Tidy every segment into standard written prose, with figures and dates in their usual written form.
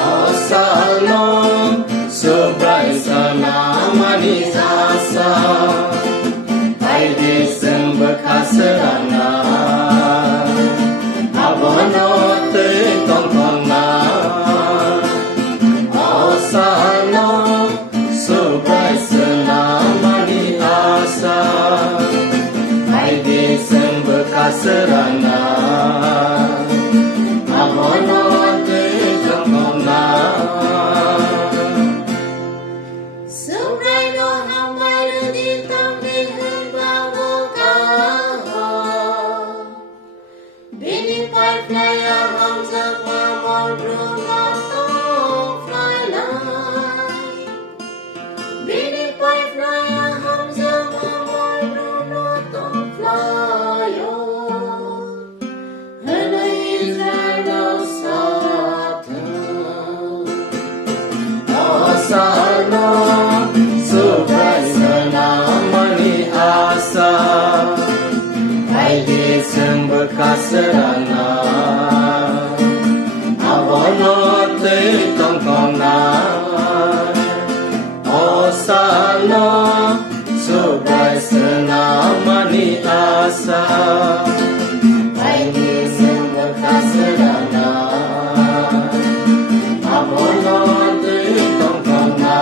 Oh salam subrai selamani asa hai desem bekas serana abono te tongkona oh salam subrai selamani asa hai desem bekas serana abono te tongkona salam subrai selamani asa hai desem bekas serana abono te tongkona oh salam subrai selamani asa hai desem bekas serana abono te tongkona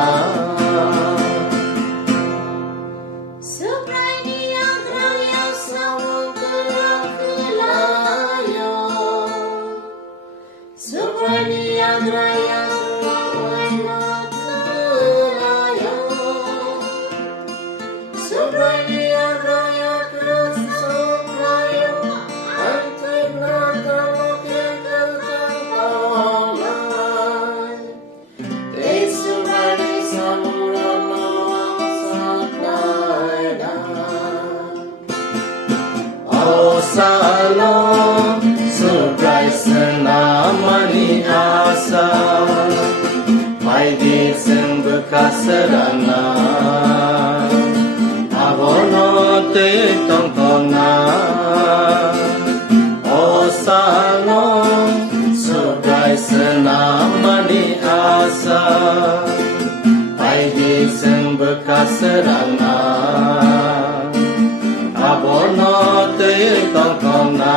oh salam subrai selamani asa hai desem bekas serana abono te tongkona oh salam subrai selamani asa hai desem bekas serana abono te tongkona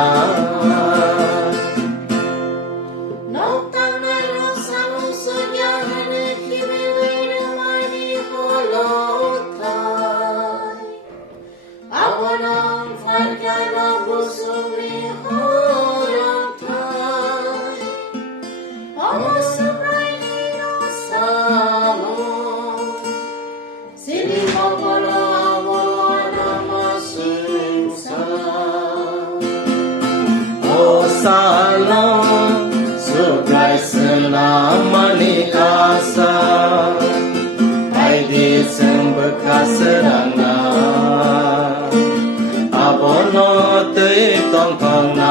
oh salam subrai selamani asa hai desem bekas serana abono te tongkona